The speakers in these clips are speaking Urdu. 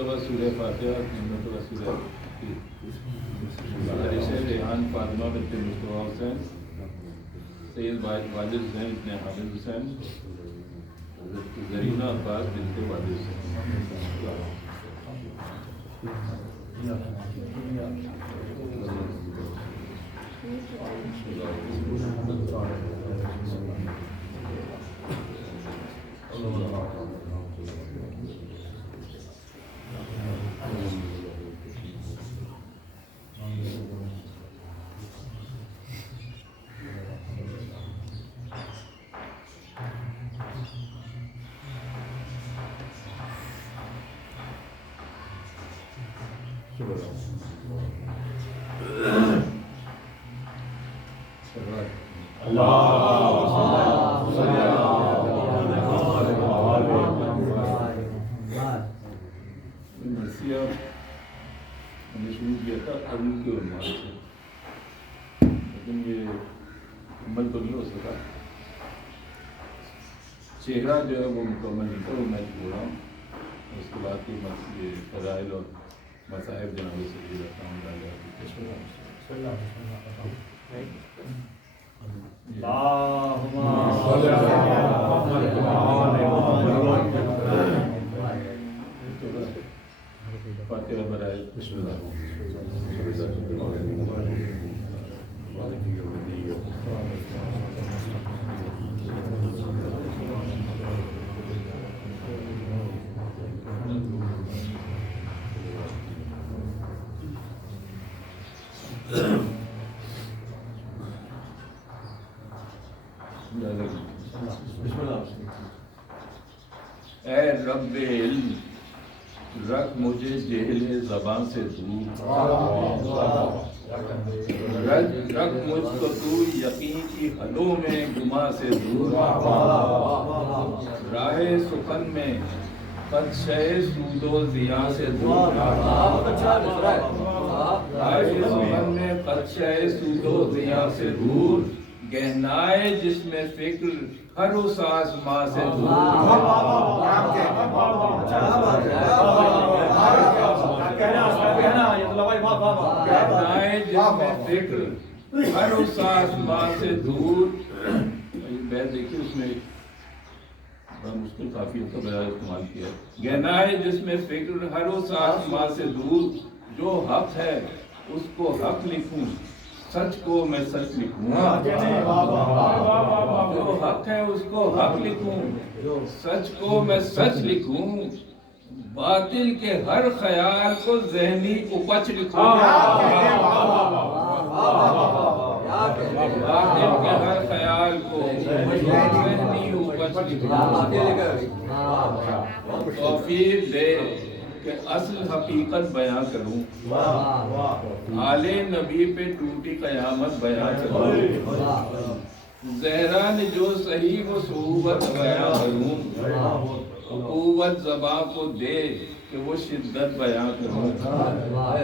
مرتبہ سورہ فاتحہ 3 مرتبہ سورہ بارش ریحان فاطمہ بنت مصطفیٰ حسین سید واجد حسین ابن حافظ حسین زرینہ عباس بنت واجد حسین. مرثیہ ہم نے شروع کیا تھا عدل کے عنوان سے، لیکن یہ عمل تو نہیں ہو سکا. چہرہ جو ہے وہ مکمل نہیں تھا، وہ میں بول رہا ہوں. اس کے بعد کی یہ فضائل اور مصائب جناب سے بھی رہتا ہوں. فاتحہ برائے بسم اللہ. اے رب علم رکھ مجھے جہل زبان سے دور، رکھ مجھ کو تو یقین کی حدوں میں گما سے دور، راہ سخن میں قد شے سود و ضیا سے دور، راہ سخن میں قد شے سود و ضیا سے دور، گہنائے جس میں فکر ہر اس آزما سے دور، گہنائے جس میں فکر ہر اس آزما سے دور. بیت دیکھیے اس میں بڑا مشکل قافیہ کا بیان استعمال کیا ہے. گہنائے جس میں فکر ہر اس آزما سے دور، جو حق ہے اس کو حق لکھوں سچ کو میں سچ لکھوں، جو حق ہے اس کو حق لکھوں سچ کو میں سچ لکھوں، باطل کے ہر خیال کو ذہنی اپچ لکھوں، باطل کے ہر خیال کو ذہنی اپچ لکھوں. توفیق دے کہ اصل حقیقت بیان کروں، آل نبی پہ ٹوٹی قیامت بیان کروں، زہرا نے جو صحیح وہ صحبت بیان کروں، قوت زباں کو دے کہ وہ شدت بیان کروں،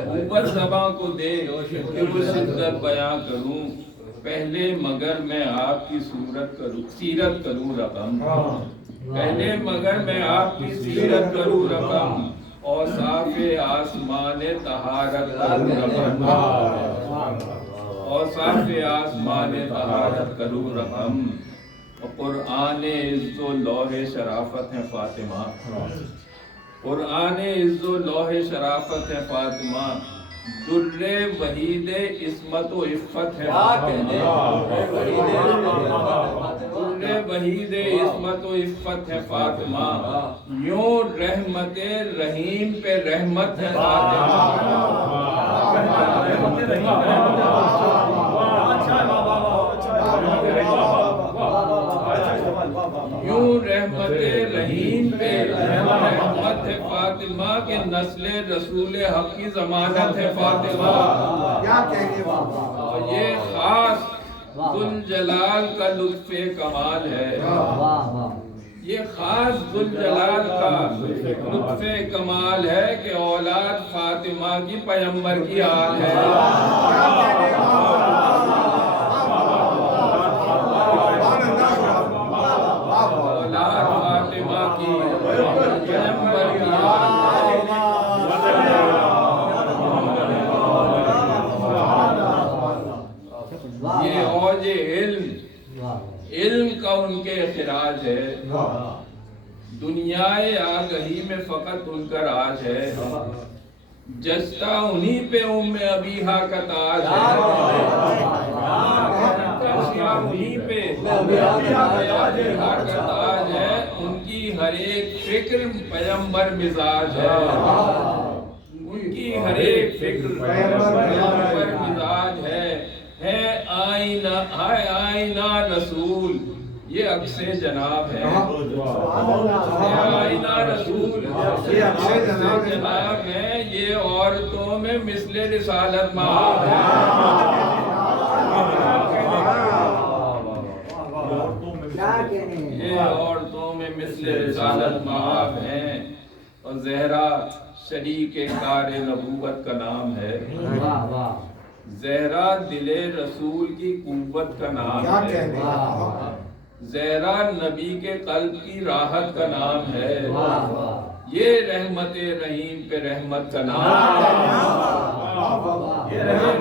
قوت زباں کو دے کہ وہ شدت بیان کروں، پہلے مگر میں آپ کی سیرت کروں رقم، پہلے مگر میں آپ کی سیرت کروں رقم، اوصاف آسمان طہارت کروں رقم، اوصاف آسمان طہارت کروں رقم. قرآن عز و لوح شرافت ہے فاطمہ، قرآن عز و لوح شرافت ہے فاطمہ، در وحید عصمت و عفت ہے فاطمہ، در وحید عصمت و عفت ہے فاطمہ، یوں رحمت رحیم پہ رحمت ہے فاطمہ، یوں رحمت رحیم پہ رحمت ہے فاطمہ، کے نسل رسول حق کی ضمانت ہے فاطمہ. اور یہ خاص ذوالجلال کا لطف کمال ہے، یہ خاص ذوالجلال کا لطف کمال ہے کہ اولاد فاطمہ کی پیغمبر کی حال ہے. اولاد فاطمہ کی پیغمبر کی حال ہے. معراج ہے، دنیائے آگہی میں فقط ان کا راج ہے، جچتا انہی پہ ابیہا کا تاج ہے، جچتا انہی پہ ابیہا کا تاج ہے، ان کی ہر ایک فکر پیغمبر مزاج ہے، ان کی ہر ایک فکر پیغمبر مزاج ہے آئینہ رسول یہ عکس جناب ہے، آئینہ رسول یہ عکس جناب ہے، یہ عورتوں میں مثل رسالت مآب ہے، یہ عورتوں میں مثل رسالت مآب ہیں، اور زہرا شریک کار نبوت کا نام ہے، زہرا دل رسول کی قوت کا نام ہے، زہرا نبی کے قلب کی راحت کا نام ہے، یہ رحمت رحیم پہ رحمت کا نام ہے، یہ رحمت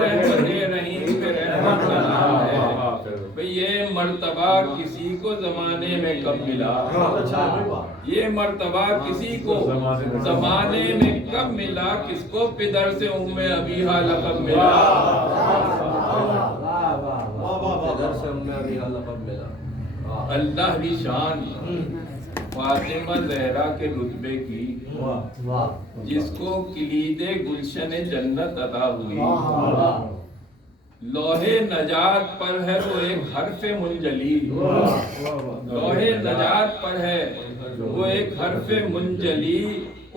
رحیم پہ رحمت کا نام ہے، یہ مرتبہ کسی کو زمانے میں کب ملا، یہ مرتبہ کسی کو زمانے میں کب ملا، کس کو پدر سے ابیہا لقب ملا، اللہ کی شان فاطمہ زہرا کے رتبے کی، جس کو کلید گلشن جنت عطا ہوئی، لوہے نجات پر ہے وہ ایک حرف منجلی، لوہے نجات پر ہے وہ ایک حرف منجلی،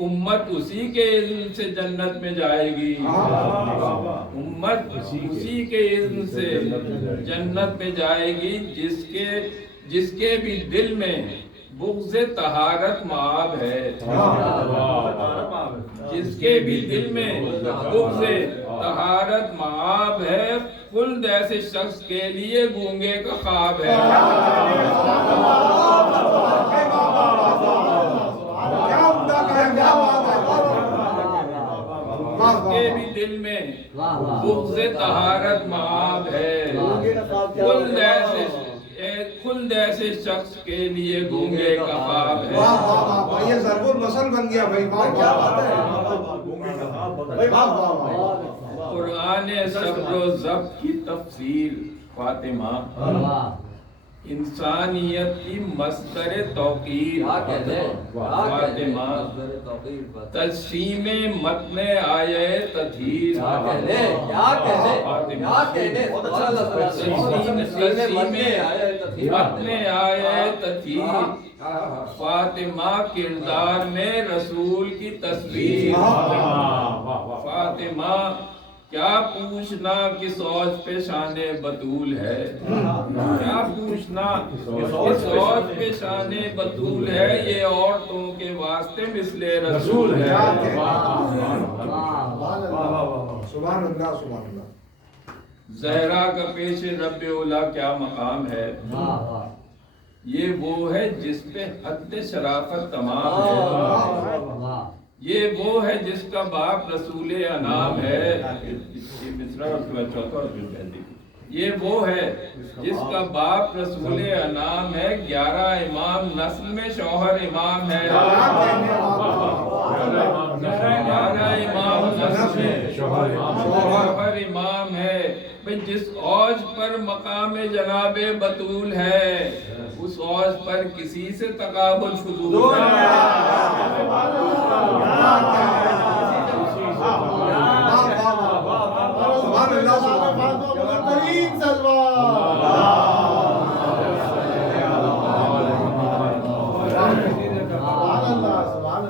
امت اسی کے اذن سے جنت میں جائے گی، امت اسی کے اذن سے جنت میں جائے گی، جس کے بھی دل میں بغض طہارت مآب ہے، جس کے بھی دل میں بغض طہارت مآب ہے، خلد ایسے شخص کے لیے گونگے کا خواب ہے، جس کے بھی دل میں بغض طہارت مآب ہے، خلد ایسے شخص کے لیے گونگے کا خواب ہے، یہ ضرب المثل بن گیا بھائی، قرآن صبر و ضبط کی تفسیر فاطمہ، انسانیت کی مصدر توقیر فاطمہ، تجسیم متن آیہ تطہیر فاطمہ، تجسیم متن آیہ تطہیر فاطمہ، کردار میں رسول کی تصویر فاطمہ، کیا پوچھنا کس اوج پہ شان بطول ہے، کیا پوچھنا کس اوج پہ شان بطول ہے، یہ عورتوں کے واسطے مثل رسول ہے، سبحان اللہ سبحان اللہ۔ زہرا کا پیش رب اولا کیا مقام ہے، یہ وہ ہے جس پہ حد شرافت تمام ہے، یہ وہ ہے جس کا باپ رسول انعام ہے، یہ وہ ہے جس کا باپ رسول انعام ہے، 11 امام نسل میں شوہر امام ہے، 11 امام نسل میں شوہر امام ہے، جس اوج پر مقام جناب بطول ہے، اس اوج پر کسی سے تقابل فضول ہے،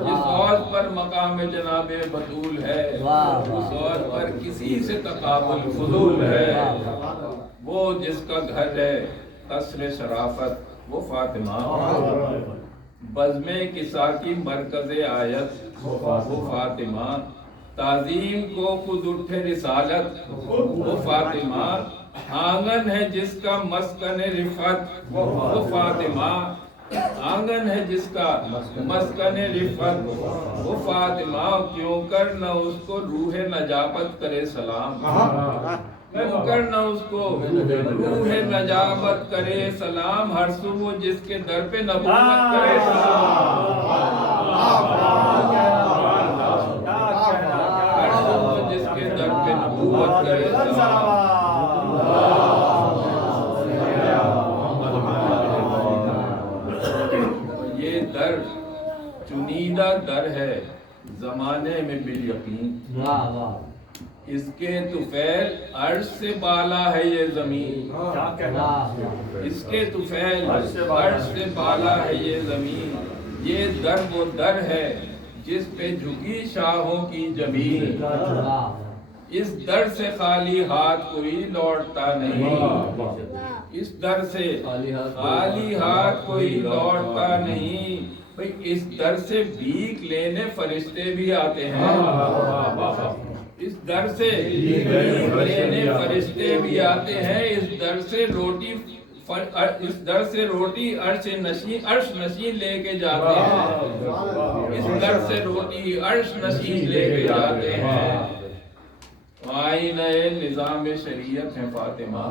جس اوج پر مقام جناب بطول ہے، اس اوج پر کسی سے تقابل فضول ہے، وہ جس کا گھر ہے قصر شرافت وہ فاطمہ، بزم کسا کی مرکز آیت وہ فاطمہ، تعظیم کو خود اٹھے رسالت وہ فاطمہ، آنگن ہے جس کا مسکن رفعت وہ فاطمہ، آنگن ہے جس کا مسکن رفعت وہ فاطمہ، کیوں کر نہ اس کو روح نجابت کرے سلام، منکر نہ اس کو روح نجابت کرے سلام، ہر صبح جس کے در پہ نبوت کرے سلام، ہر صبح جس کے در پہ نبوت کرے سلام۔ یہ در چنیدہ در ہے زمانے میں بالیقین، اس کے طفیل عرش سے بالا ہے یہ زمین، اس کے طفیل عرش سے بالا ہے یہ زمین، یہ در وہ در ہے جس پہ جھکی شاہوں کی جبین، اس در سے خالی ہاتھ کوئی لوٹتا نہیں، اس در سے خالی ہاتھ کوئی لوٹتا نہیں، بھئی اس در سے بھیک لینے فرشتے بھی آتے ہیں، اس در سے بھیک لینے فرشتے بھی آتے ہیں، اس در سے روٹی عرش نشین لے کے جاتے ہیں، اس در سے روٹی عرش نشین لے کے جاتے ہیں۔ آئینہ نظام شریعت ہے فاطمہ،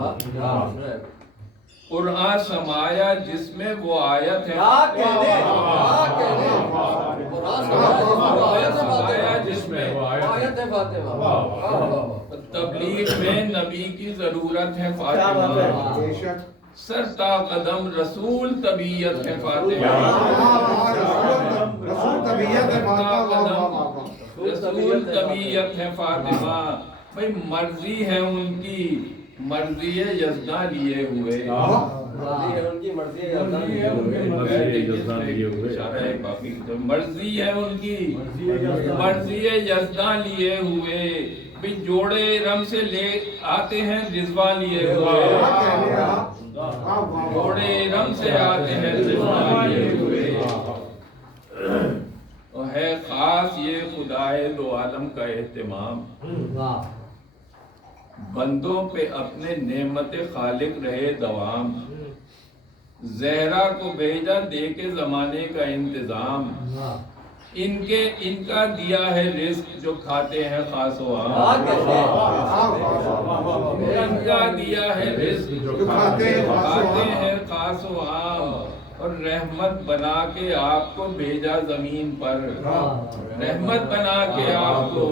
قرآن سمایا جس میں وہ آیت ہے جس میں تبلیغ میں نبی کی ضرورت ہے فاطمہ، سر تا قدم رسول طبیعت ہے فاطمہ، رسول طبیعت ہے فاطمہ، بھئی مرضی ہے ان کی مرضی یزداں لیے ہوئے، مرضی ہے ان کی مرضی یزداں لیے ہوئے، بھی جوڑے رم سے لے آتے ہیں رضوان لیے ہوئے، جوڑے رم سے آتے ہیں رضوان لیے ہوئے، ہے خاص یہ خدائے دو عالم کا اہتمام، بندوں پہ اپنے نعمت خالق رہے دوام، زہرا کو بھیجا دے کے زمانے کا انتظام، ان کا دیا ہے رزق جو کھاتے ہیں خاص و عام، ان کا دیا ہے رزق جو کھاتے ہیں خاص و عام، اور رحمت بنا کے آپ کو بھیجا زمین پر، رحمت بنا کے آپ کو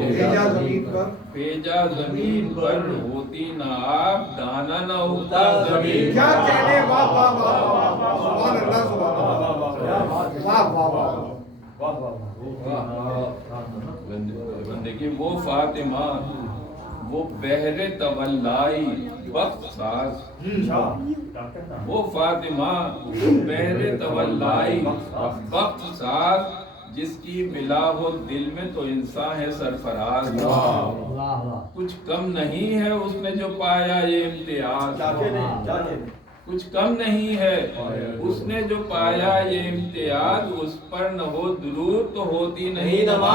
بھیجا زمین پر، ہوتی نہ آپ دانا نہ اگتا زمین، کیا کہنے، واہ واہ واہ سبحان اللہ سبحان اللہ، دیکھیے وہ فاطمہ وہ بہر تولائی وقت ساز، وہ فاطمہ بہر تولائی وقت ساز، جس کی ملا ہو دل میں تو انسان ہے سرفراز، کچھ کم نہیں ہے اس نے جو پایا یہ امتیاز، کچھ کم نہیں ہے اس نے جو پایا یہ امتیاز، اس پر نہ ہو درود تو ہوتی نہیں نماز،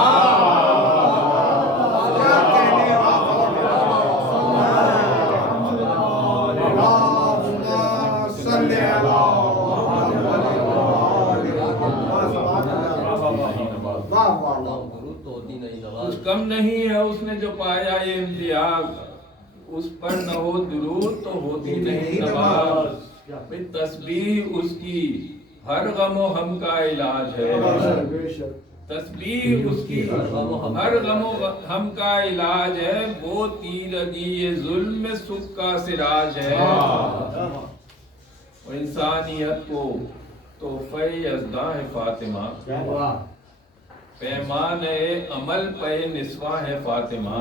کچھ کم نہیں ہے اس نے جو پایا یہ امتیاز، اس پر نہ ہو درود تو ہوتی نہیں نماز، تسبیح اس کی ہر غم و غم کا علاج ہے، تسبیح اس کی ہر غم و غم کا علاج ہے، وہ تیرگی یہ ظلم سکھ کا سراج ہے، اور انسانیت کو تحفہ یزداں ہے فاطمہ، پیمان عمل پہ نسواں ہے فاطمہ،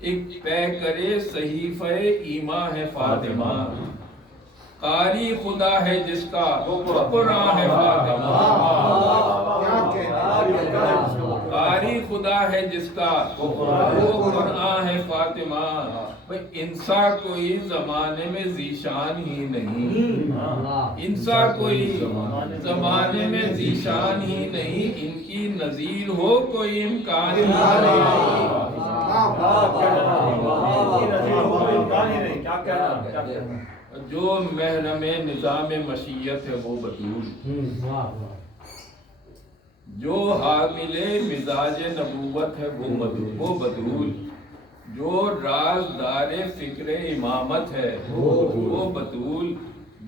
ایک پے کرے صحیفہ ایمان ہے فاطمہ، قاری خدا ہے جس کا قرآن ہے فاطمہ، قاری خدا ہے جس کا قرآن ہے فاطمہ، انسان کوئی زمانے میں ذیشان ہی نہیں، انسان کوئی زمانے میں ذیشان ہی نہیں، ان کی نظیر ہو کوئی امکان ہی نہیں، جو محرم نظام مشیت ہے وہ بطول، جو حامل مزاج نبوت ہے وہ بطول، جو رازدار فکر امامت ہے وہ بطول،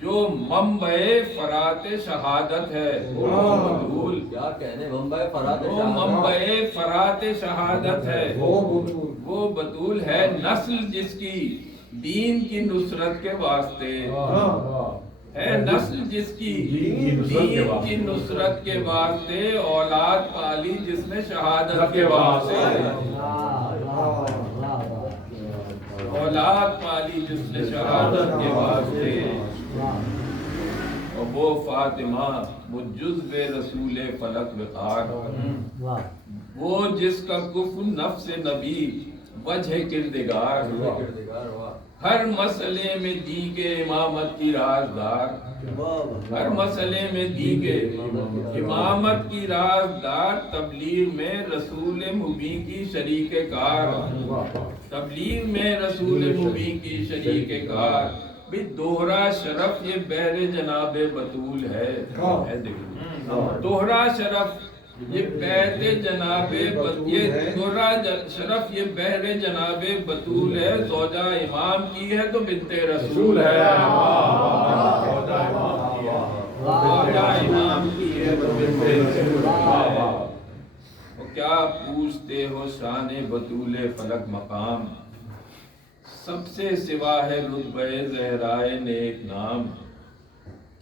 جو منبع فرات شہادت ہے وہ بطول، کیا کہنے منبع فرات وہ منبع فرات شہادت ہے وہ بطول ہے، نسل جس کی دین کی نصرت کے واسطے ہے، نسل جس کی دین کی نصرت کے واسطے، اولاد پالی جس نے شہادت کے واسطے، اولاد پالی جس نے شہادت کے واسطے، اور وہ فاطمہ وہ جزو رسول فلک وقار، وہ جس کا کفر نفس نبی وجہ کردگار، ہر مسئلے میں دی کے امامت کی رازدار، ہر مسئلے میں دی کے امامت کی رازدار، تبلیغ میں رسول مبین کی شریک کار، تبلیغ میں رسول مبین کی شریک کار، بھی دوہرا شرف یہ بہر جناب بطول ہے، دوہرا شرف یہ بیت جناب یہ دوہرا شرف یہ بہر جناب بطول ہے، زوجہ امام کی ہے تو بنت رسول ہے، زوجہ امام کی ہے تو بنت رسول ہے۔ کیا پوچھتے ہو شان بطول فلک مقام، سب سے سوا ہے رتبہ زہرائے نیک نام،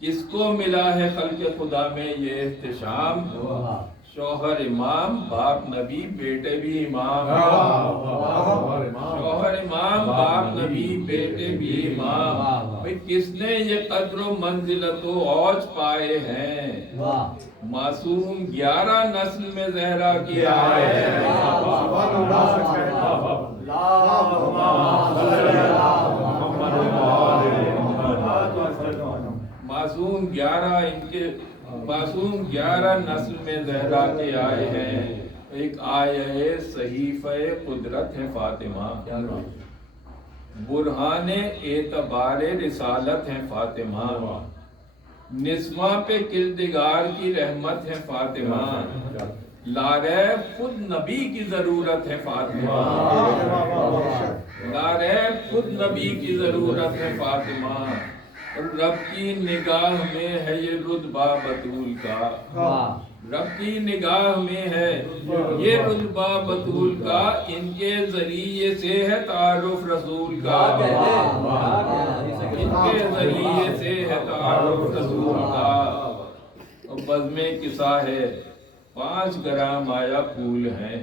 کس کو ملا ہے خلق خدا میں یہ احتشام، شوہر امام باپ نبی بیٹے بھی امام، شوہر امام باپ نبی بیٹے بھی امام، بھئی کس نے یہ قدر و منزلت و اوج پائے ہیں، معصوم 11 نسل میں زہرا کی آئے ہیں، معصوم 11 ان کے معصوم 11 نسل میں زہرا کے آئے ہیں، ایک آیہ صحیفہ قدرت ہے فاطمہ، برہان اعتبار رسالت ہے فاطمہ، نسواں پہ کردگار کی رحمت ہے فاطمہ، لاریب خود نبی کی ضرورت ہے فاطمہ، لاریب خود نبی کی ضرورت ہے فاطمہ، رب کی نگاہ میں ہے یہ رتبہ بطول کا، رب کی نگاہ میں ہے یہ رتبہ بطول کا، ان کے ذریعے سے ہے تعارف رسول کا، ان کے ذریعے سے ہے تعارف رسول کا، اور بزم قصہ ہے 5 گرام آیا پھول ہیں،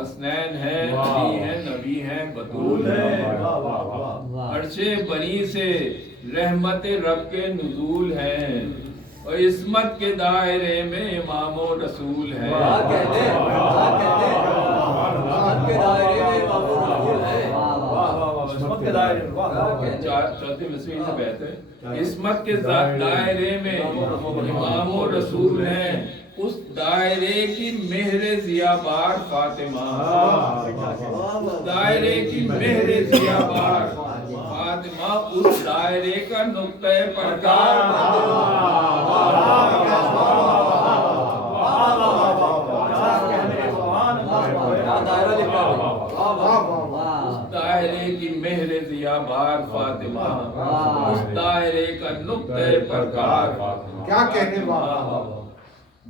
حسنین ہیں، علی ہیں، نبی ہیں، بطول ہیں، عرش بنی سے رحمت رب کے نزول ہیں، اور عصمت کے دائرے میں امام و رسول ہیں، چوتھی مصری سے بیت ہے، عصمت کے دائرے میں امام و رسول ہیں، اس دائرے کی مہر ضیابار فاطمہ، اس دائرے کی مہر ضیابار فاطمہ، اس دائرے کا نقطہ پرکار، اس دائرے کی مہر ضیابار فاطمہ، اس دائرے کا نقطہ پرکار، کیا کہنے والا،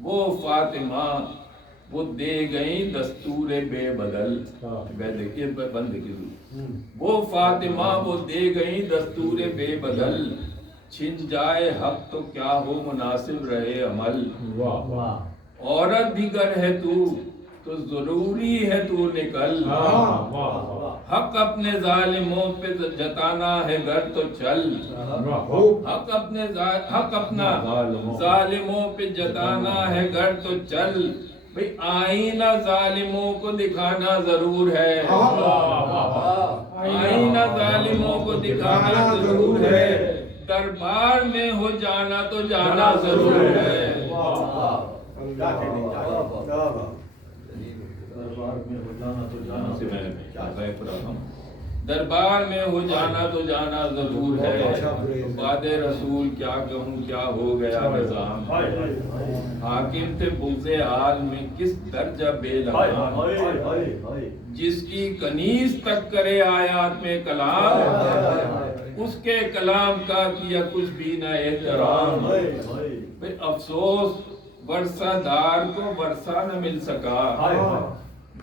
وہ فاطمہ وہ دے گئیں دستور بے بدل، دیکھیے بند کی، وہ فاطمہ وہ دے گئیں دستور بے بدل، چھن جائے حق تو کیا ہو مناسب رہے عمل، عورت دیگر ہے تو ضروری ہے تو نکل، حق اپنے ظالموں پہ جتانا ہے گر تو چل، حق اپنا ظالموں پہ جتانا ہے گر تو چل، بھئی آئینہ ظالموں کو دکھانا ضرور ہے، آئینہ ظالموں کو دکھانا ضرور ہے، دربار میں ہو جانا تو جانا ضرور ہے، دربار میں ہو جانا تو جانا ضرور ہے، بعد رسول کیا کہوں کیا ہو گیا نظام، حاکم تھے بغض حال میں کس درجہ بے لگام، جس کی کنیز تک کرے آیات میں کلام، اس کے کلام کا کیا کچھ بھی نہ احترام، افسوس ورثہ دار کو ورثہ نہ مل سکا،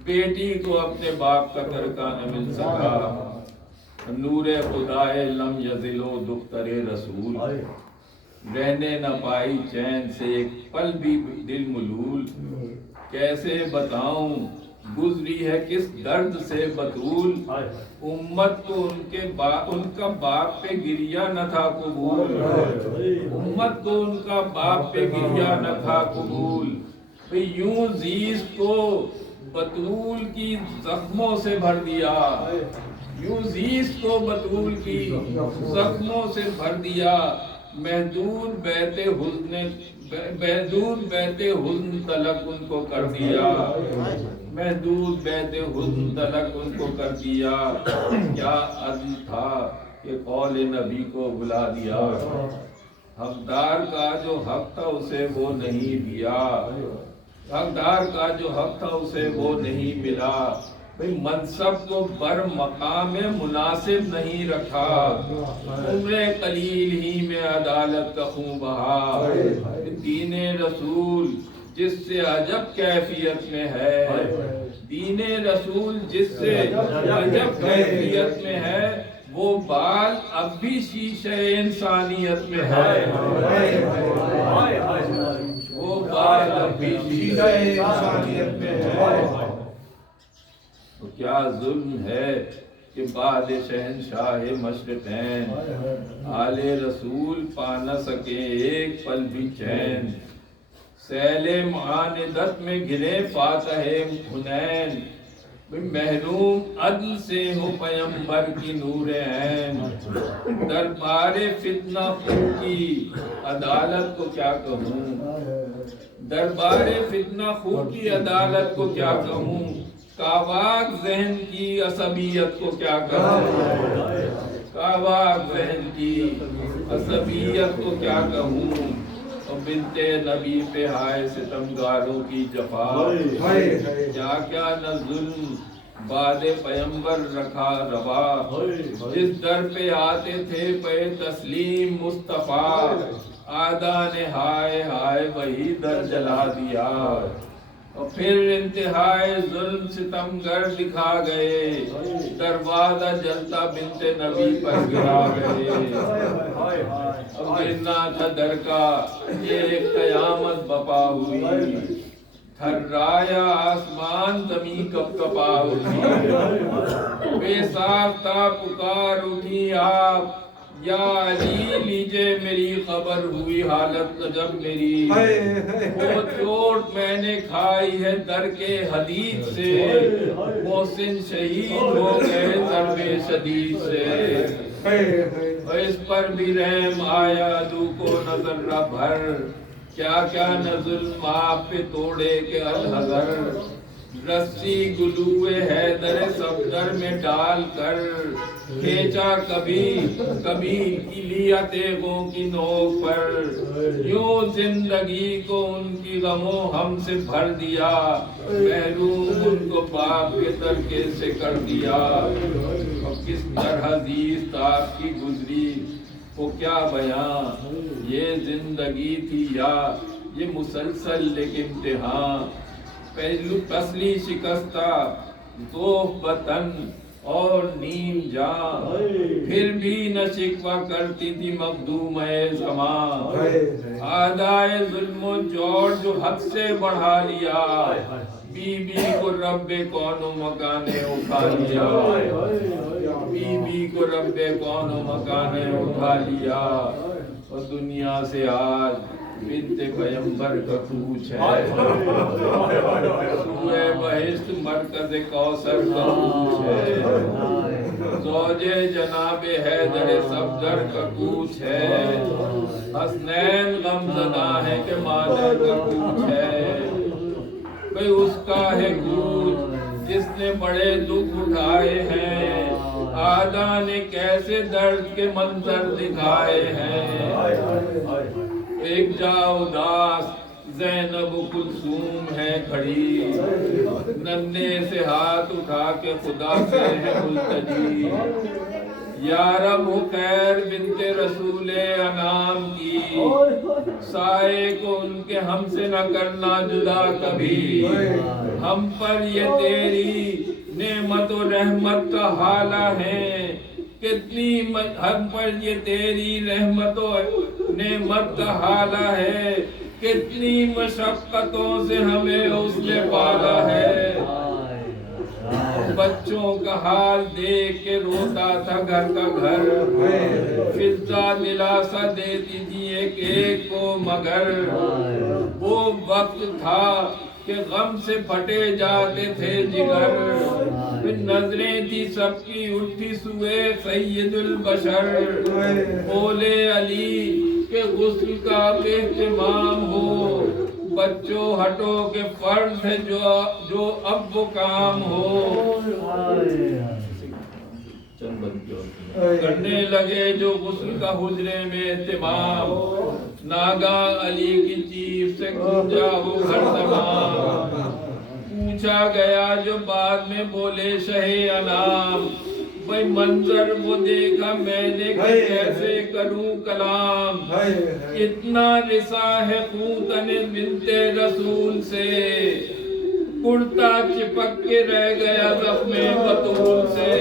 بیٹی کو اپنے باپ کا ترکہ نہ مل سکا، نور خدائے لم یزلو دختر رسول، رہنے نہ پائی چین سے ایک پل بھی دل ملول، کیسے بتاؤں گزری ہے کس درد سے بطول، امت کو ان کا باپ پہ گریا نہ تھا قبول، امت کو ان کا باپ پہ گریا نہ تھا قبول، یوں زیست کو بطول کی زخموں سے بھر دیا، یوں زیست کو بطول کی زخموں سے بھر دیا، محدود بیت حزن تلک ان کو کر دیا، محدود بیت حزن تلک ان کو کر دیا، کیا عدل تھا کہ قول نبی کو بلا دیا، حقدار کا جو حق تھا اسے وہ نہیں دیا، حقدار کا جو حق تھا اسے وہ نہیں ملا، منصب کو بر مقام مناسب نہیں رکھا، عمر قلیل ہی میں عدالت کا خون بہا، دین رسول جس سے عجب کیفیت میں ہے، دین رسول جس سے عجب کیفیت میں ہے، وہ بال اب بھی شیشہ انسانیت میں ہے، وہ بال اب بھی شیشہ انسانیت میں ہے، تو کیا ظلم ہے کہ بعد شہنشاہ مشرقین، آل رسول پا نہ سکے ایک پل بھی چین، سیل معاندت میں گرے فاتح حنین، محروم عدل سے ہو پیمبر کی نور عین، دربار فتنہ خو کی عدالت کو کیا کہوں، دربار فتنہ خو کی عدالت کو کیا کہوں، کاواک ذہن کی عصبیت کو کیا کہوں، کاواک ذہن کی عصبیت کو کیا کہوں، اور بنت نبی پہ ہائے ستمگاروں کی جفا، کیا کیا نہ ظلم بعد پیمبر رکھا روا، جس در پہ آتے تھے پہ تسلیم مصطفیٰ، آدھا نے ہائے ہائے وہی در جلا دیا، اور پھر انتہائے ظلم ستمگر دکھا گئے، دروازہ جلتا بنت نبی پر گرا گئے، اب گرنا تھا در کا یہ قیامت بپا ہوئی، تھرایا آسمان زمین کب کپا ہوئی، بے ساختہ پکار اٹھی آپ، یا علی لیجے میری خبر ہوئی حالت جب میری، وہ چوٹ میں نے کھائی ہے در کے حدید سے، محسن شہید ہو گئے ضرب شدید سے، اور اس پر بھی رحم آیا عدو کو نظر بھر، کیا کیا نہ ظلم آپ پہ توڑے کے الحذر، رسی گلوئے حیدر صفدر میں ڈال کر، کھینچا کبھی کی لیا تیغوں کی نوک پر، یوں زندگی کو ان کی غموں ہم سے بھر دیا، محروم ان کو باپ کے ترکے سے کر دیا، اور کس طرح عزیز آپ کی گزری وہ کیا بیان، یہ زندگی تھی یا یہ مسلسل ایک امتحان، پہلو پسلی شکستہ ذوف بطن اور نیم جان، پھر بھی نہ شکوہ کرتی تھی مخدومہ زمان، آدائے ظلم و جور جو حد سے بڑھا لیا، بی بی کو رب کون و مکانے اٹھا لیا، بی بی کو رب کون و مکانے اٹھا لیا، اور دنیا سے آج بنت پیمبر کا کوچ ہے، سوئے بہشت مرکز کوثر کا کوچ ہے، زوجے جناب حیدر صفدر کا کوچ ہے، حسنین غم زدہ ہے کہ مادر کا کوچ ہے، بھئی اس کا ہے کوچ جس نے بڑے دکھ اٹھائے ہیں، آدھا نے کیسے درد کے منظر دکھائے ہیں، ایک جا اداس زینب کلثوم ہے کھڑی، ننھے سے ہاتھ اٹھا کے خدا سے ہے ملتجی، یا رب ہو خیر بنت رسول انام کی، سائے کو ان کے ہم سے نہ کرنا جدا کبھی، ہم پر یہ تیری نعمت و رحمت کا حالہ ہے، کتنی ہم پر یہ تیری رحمت و نعمت کا حالہ ہے، کتنی مشقتوں سے ہمیں اس نے پالا ہے، بچوں کا حال دیکھ کے روتا تھا گھر کا گھر، فضا دلاسا دیتی تھی ایک ایک کو، مگر وہ وقت تھا کہ غم سے پھٹے جاتے تھے جگر، پھر نظریں تھی سب کی اٹھی سوئے سید البشر، بولے علی کہ غسل کا اہتمام ہو، بچوں ہٹو کہ فرض ہے جو اب وہ کام ہو، کرنے لگے جو غسل کا حجرے میں اہتمام، ناگاہ علی کی چیخ سے گونجا وہ گھر تمام، پوچھا گیا جو بعد میں بولے شہ انام، بھئی منظر وہ دیکھا میں نے کہ کیسے کروں کلام، اتنا رسا ہے خوتن بنت رسول سے، کرتا چپک کے رہ گیا زخم بطول سے،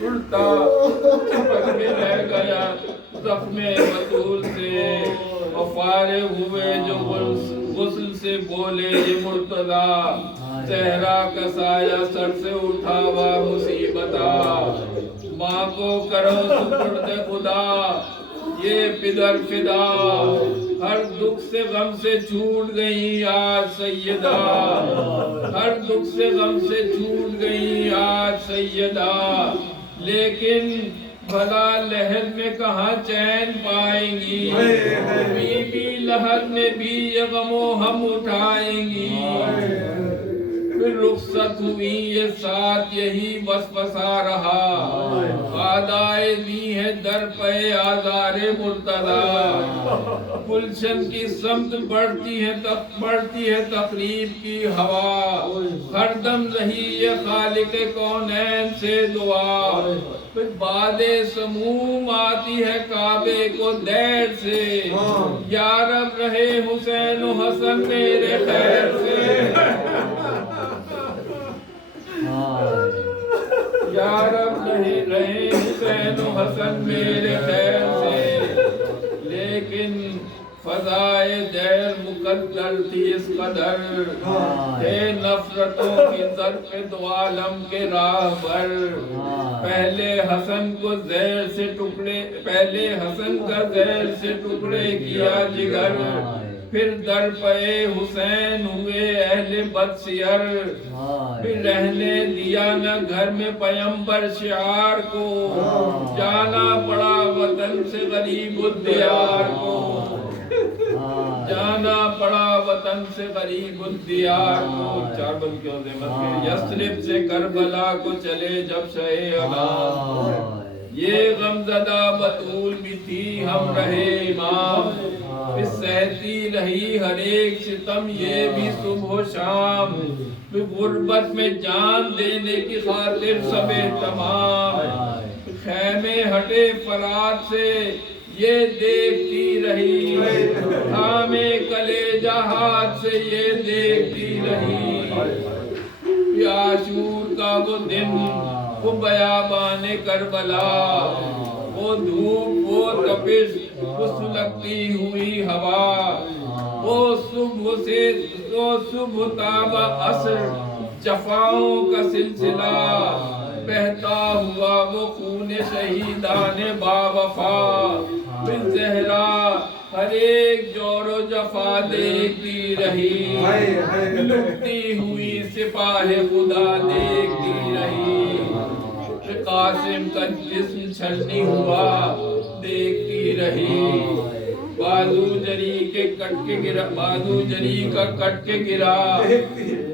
کرتا چپک کے رہ گیا زخم بطول سے، فارغ ہوئے جو غسل سے بولے یہ مرتضیٰ، زہرا کا سایہ سر سے اٹھا ہوا مصیبتا، ماں کو کرو سپرد خدا یہ پدر فدا، ہر دکھ سے غم سے چھوٹ گئی آج سیدہ، ہر دکھ سے غم سے چھوٹ گئی آج سیدہ، لیکن بھلا لہر میں کہاں چین پائیں گی، بی بی لہر میں بھی یہ غم و ہم اٹھائیں گی، پھر رخصت ہوئی یہ ساتھ یہی وسوسہ رہا، آدائے دی ہے در پہ آزار مرتضیٰ، گلشن کی سمت بڑھتی ہے تقریب کی ہوا، ہر دم رہی یہ خالق کونین سے دعا، پھر باد سموم آتی ہے کعبے کو دیر سے، یا رب رہے حسین و حسن میرے خیر سے، یا رب رہے حسین و حسن میرے خیر سے، لیکن فضائے دیر مقدر تھی اس قدر، تھے نفرتوں کی ضرب دو عالم کے راہ پر، پہلے حسن کا زہر سے ٹکڑے کیا جگر، پھر در پہ حسین ہوئے اہل بد سیر، پھر رہنے دیا نہ گھر میں پیمبر شعار کو، جانا پڑا وطن سے غریب الدیار کو، جانا پڑا وطن سے غریب الدیار کو، چار بند کی عظمت، یثرب سے کربلا کو چلے جب شہ انام، یہ غمزدہ بطول بھی تھی ہم رہے امام، پھر سہتی رہی ہر ایک ستم یہ بھی صبح و شام، پھر غربت میں جان دینے کی خاطر سب اہتمام، خیمے ہٹے فرات سے یہ دیکھتی رہی، تھامے کلیجہ ہاتھ سے یہ دیکھتی رہی، یہ عاشور کا وہ دن، وہ بیابان کربلا، وہ دھوپ وہ تپش وہ سلگتی ہوئی ہوا، وہ صبح تاب عصر جفاؤں کا سلسلہ، بہتا ہوا وہ خون شہیدان باوفا، پھر زہرا ہر ایک جور و جفا دیکھتی رہی، لٹتی ہوئی سپاہ خدا دیکھتی رہی، پھر قاسم کا جسم چھلنی ہوا دیکھتی رہی، بازو جری کا کٹ کے گرا،